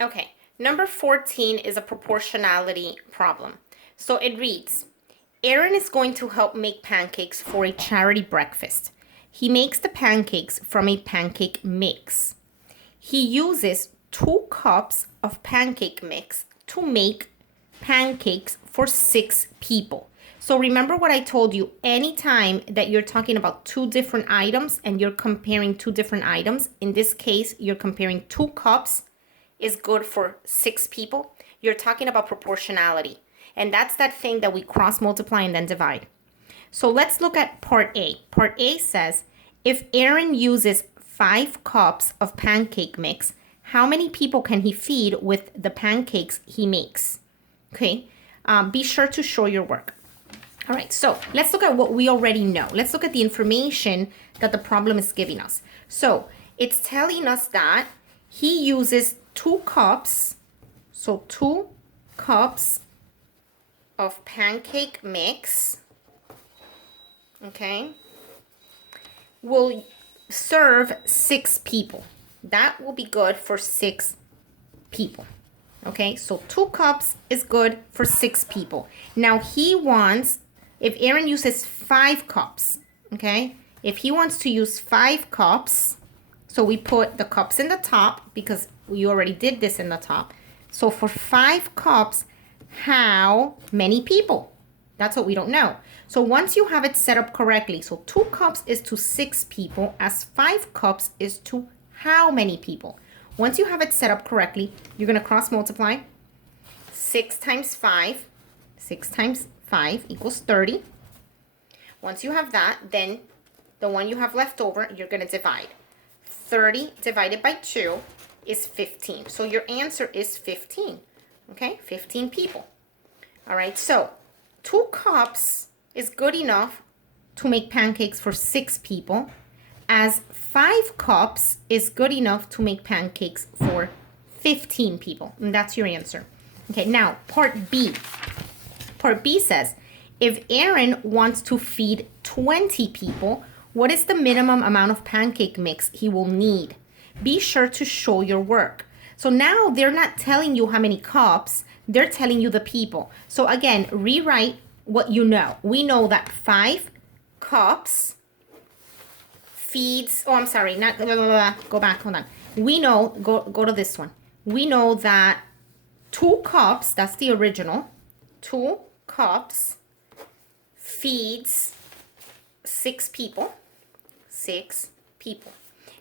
Okay, number 14 is a proportionality problem. So it reads, Aaron is going to help make pancakes for a charity breakfast. He makes the pancakes from a pancake mix. He uses 2 cups of pancake mix to make pancakes for 6 people. So remember what I told you, anytime that you're talking about 2 different items and you're comparing 2 different items, in this case, you're comparing 2 cups is good for 6 people. You're talking about proportionality. And that's that thing that we cross multiply and then divide. So let's look at part A. Part A says, if Aaron uses 5 cups of pancake mix, how many people can he feed with the pancakes he makes? Okay, be sure to show your work. All right, so let's look at what we already know. Let's look at the information that the problem is giving us. So it's telling us that he uses 2 cups, so 2 cups of pancake mix, okay, will serve 6 people. That will be good for 6 people. Okay, so 2 cups is good for 6 people. Now he wants, if Aaron uses 5 cups, okay, if he wants to use 5 cups, so we put the cups in the top because we already did this in the top. So for 5 cups, how many people? That's what we don't know. So once you have it set up correctly, so 2 cups is to 6 people, as 5 cups is to how many people? Once you have it set up correctly, you're going to cross multiply. 6 times 5, 6 times 5 equals 30. Once you have that, then the one you have left over, you're going to divide. 30 divided by 2 is 15. So your answer is 15. Okay, 15 people. All right, so 2 cups is good enough to make pancakes for 6 people, as 5 cups is good enough to make pancakes for 15 people. And that's your answer. Okay, now part B. Part B says, if Aaron wants to feed 20 people, what is the minimum amount of pancake mix he will need? Be sure to show your work. So now they're not telling you how many cups, they're telling you the people. So again, rewrite what you know. We know that 5 cups feeds, oh, I'm sorry, not, go back, hold on. We know, go to this one. We know that 2 cups, that's the original, 2 cups feeds 6 people. 6 people.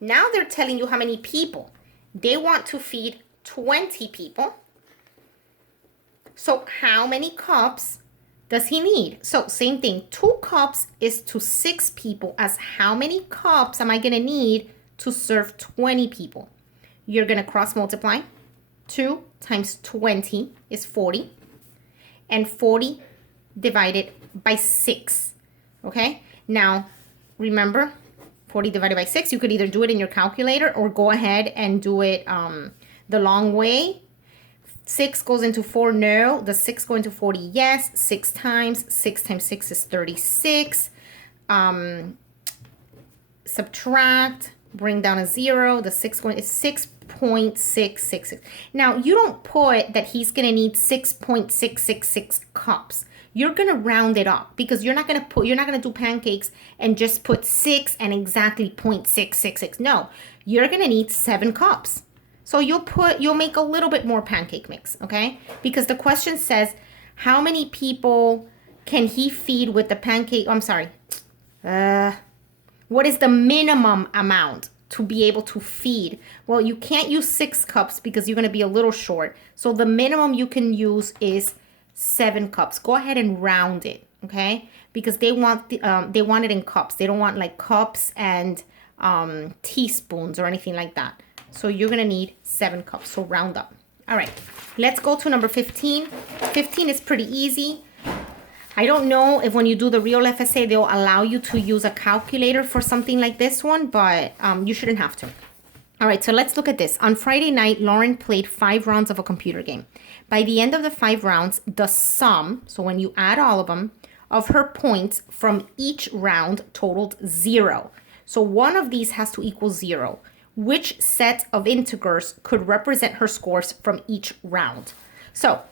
Now they're telling you how many people. They want to feed 20 people. So how many cups does he need? So same thing, 2 cups is to 6 people, as how many cups am I gonna need to serve 20 people? You're gonna cross multiply. 2 times 20 is 40. And 40 divided by 6. Okay? Now, remember, 40 divided by 6, you could either do it in your calculator or go ahead and do it the long way. 6 goes into 4, no. The 6 go into 40, yes. 6 times 6 is 36. Subtract, bring down a 0. The 6 going is 6.666. Now, you don't put that he's going to need 6.666 cups. You're going to round it up, because you're not going to do pancakes and just put 6 and exactly 0.666. No, you're going to need 7 cups. So you'll make a little bit more pancake mix, okay? Because the question says, how many people can he feed with the pancake? I'm sorry. What is the minimum amount to be able to feed? Well, you can't use 6 cups because you're going to be a little short. So the minimum you can use is 7 cups. Go ahead and round it, okay? Because they want it in cups. They don't want like cups and teaspoons or anything like that. So you're gonna need 7 cups. So round up. All right, let's go to number 15. 15 is pretty easy. I don't know if when you do the real FSA, they'll allow you to use a calculator for something like this one, but you shouldn't have to. All right, so let's look at this. On Friday night, Lauren played 5 rounds of a computer game. By the end of the 5 rounds, the sum, so when you add all of them, of her points from each round totaled 0. So one of these has to equal 0. which set of integers could represent her scores from each round. So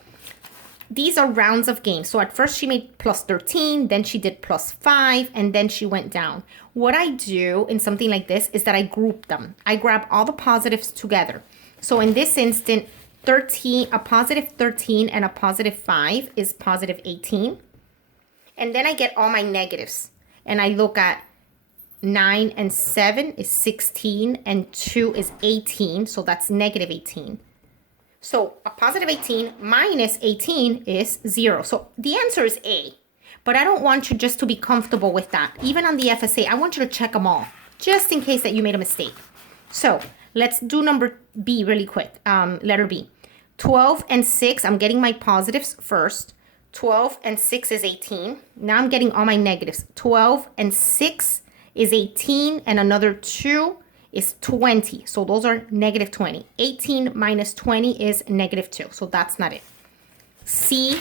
these are rounds of games. So at first she made plus 13, then she did plus 5, and then she went down. What I do in something like this is that I group them. I grab all the positives together. So in this instant, a positive 13 and a positive 5 is positive 18. And then I get all my negatives. And I look at 9 and 7 is 16, and 2 is 18, so that's negative 18. So a positive 18 minus 18 is 0. So the answer is A. But I don't want you just to be comfortable with that. Even on the FSA, I want you to check them all, just in case that you made a mistake. So let's do number B really quick, letter B. 12 and 6, I'm getting my positives first. 12 and 6 is 18. Now I'm getting all my negatives. 12 and 6 is 18, and another 2 is 20. So those are negative 20. 18 minus 20 is negative 2. So that's not it. C,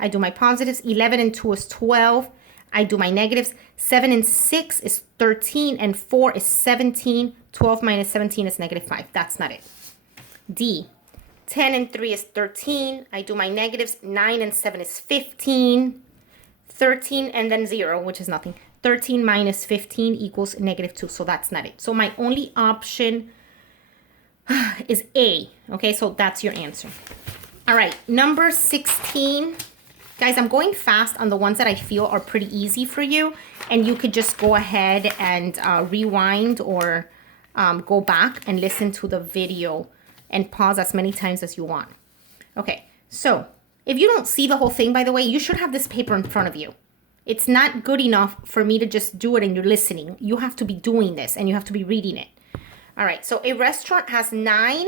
I do my positives. 11 and 2 is 12. I do my negatives. 7 and 6 is 13, and 4 is 17. 12 minus 17 is negative 5. That's not it. D, 10 and 3 is 13. I do my negatives. 9 and 7 is 15. 13 and then 0, which is nothing. 13 minus 15 equals negative 2. So that's not it. So my only option is A. Okay, so that's your answer. All right, number 16. Guys, I'm going fast on the ones that I feel are pretty easy for you. And you could just go ahead and rewind or go back and listen to the video and pause as many times as you want. Okay, so if you don't see the whole thing, by the way, you should have this paper in front of you. It's not good enough for me to just do it and you're listening. You have to be doing this and you have to be reading it. All right, so a restaurant has 9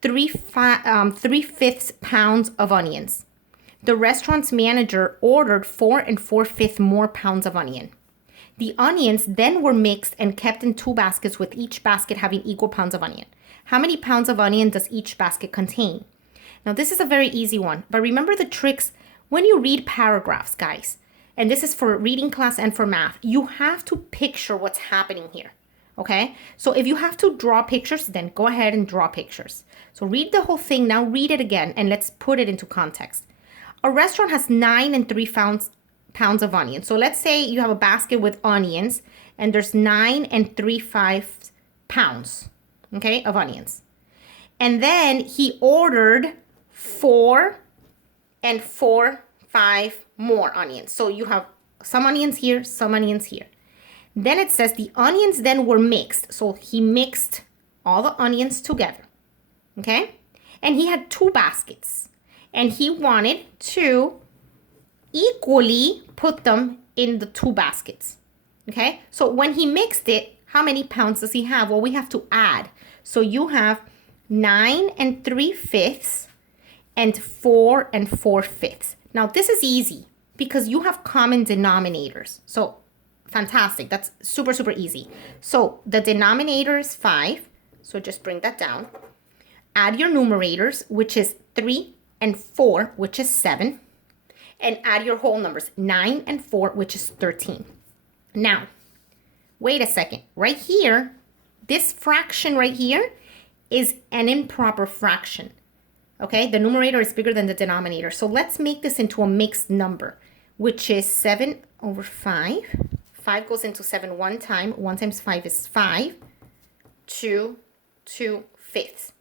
3/5 pounds of onions. The restaurant's manager ordered 4 4/5 more pounds of onion. The onions then were mixed and kept in 2 baskets, with each basket having equal pounds of onion. How many pounds of onion does each basket contain? Now, this is a very easy one, but remember the tricks when you read paragraphs, guys. And this is for reading class and for math. You have to picture what's happening here, okay? So if you have to draw pictures, then go ahead and draw pictures. So read the whole thing, now read it again, and let's put it into context. A restaurant has 9 3/5 of onions. So let's say you have a basket with onions, and there's 9 3/5 pounds, okay, of onions. And then he ordered 4 4/5 more onions. So you have some onions here, some onions here. Then it says the onions then were mixed. So he mixed all the onions together, okay? And he had 2 baskets. And he wanted to equally put them in the 2 baskets, okay? So when he mixed it, how many pounds does he have? Well, we have to add. So you have 9 3/5 and 4 4/5. Now, this is easy because you have common denominators. So, fantastic. That's super, super easy. So, the denominator is 5. So, just bring that down. Add your numerators, which is 3 and 4, which is 7. And add your whole numbers, 9 and 4, which is 13. Now, wait a second. Right here, this fraction right here is an improper fraction. Okay, the numerator is bigger than the denominator. So let's make this into a mixed number, which is 7/5. 5 goes into 7 one time. 1 times 5 is 5. 2 2/5.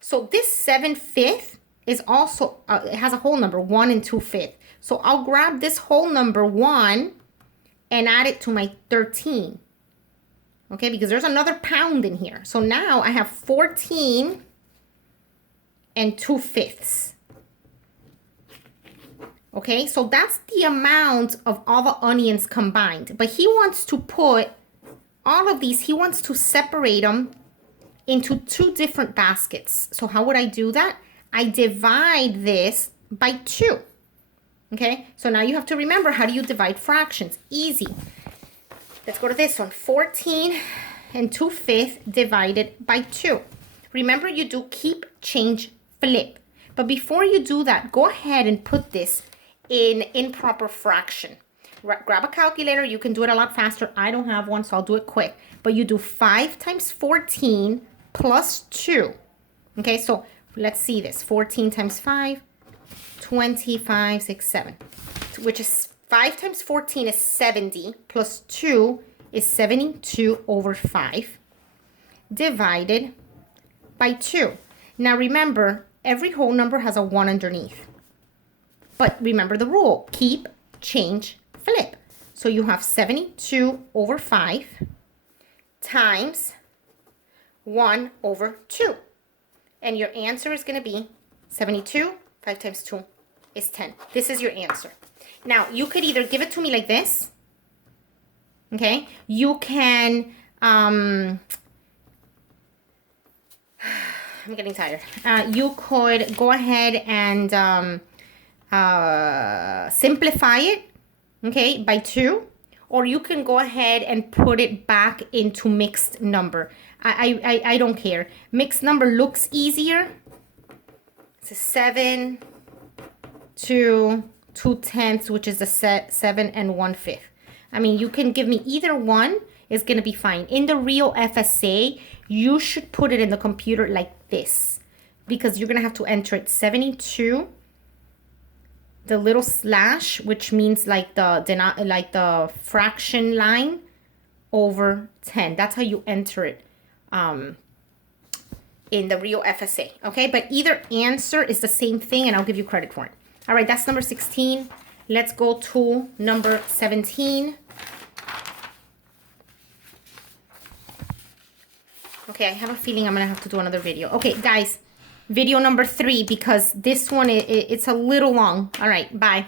So this 7/5 is also, it has a whole number, 1 2/5. So I'll grab this whole number 1 and add it to my 13. Okay, because there's another pound in here. So now I have 14 2/5. Okay, so that's the amount of all the onions combined. But he wants to put all of these, he wants to separate them into 2 different baskets. So how would I do that? I divide this by 2. Okay, so now you have to remember, how do you divide fractions? Easy. Let's go to this one. 14 2/5 divided by 2. Remember, you do keep, change, flip. But before you do that, go ahead and put this in improper fraction. grab a calculator. You can do it a lot faster. I don't have one, so I'll do it quick. But you do 5 times 14 plus 2. Okay, so let's see this. 14 times 5, 25, 6, 7. Which is 5 times 14 is 70 plus 2 is 72 over 5 divided by 2. Now remember, every whole number has a 1 underneath. But remember the rule. Keep, change, flip. So you have 72 over 5 times 1 over 2. And your answer is going to be 72. 5 times 2 is 10. This is your answer. Now, you could either give it to me like this. Okay? You can... I'm getting tired. You could go ahead and simplify it, okay, by 2. Or you can go ahead and put it back into mixed number. I don't care. Mixed number looks easier. It's a 7 to 2/10, which is a 7 and 1/5. I mean, you can give me either one. It's going to be fine. In the real FSA, you should put it in the computer like this, because you're going to have to enter it 72, the little slash, which means like the fraction line, over 10. That's how you enter it in the real FSA. Okay, but either answer is the same thing, and I'll give you credit for it. All right, that's number 16. Let's go to number 17. Okay, I have a feeling I'm going to have to do another video. Okay, guys, video number 3, because this one, it's a little long. All right, bye.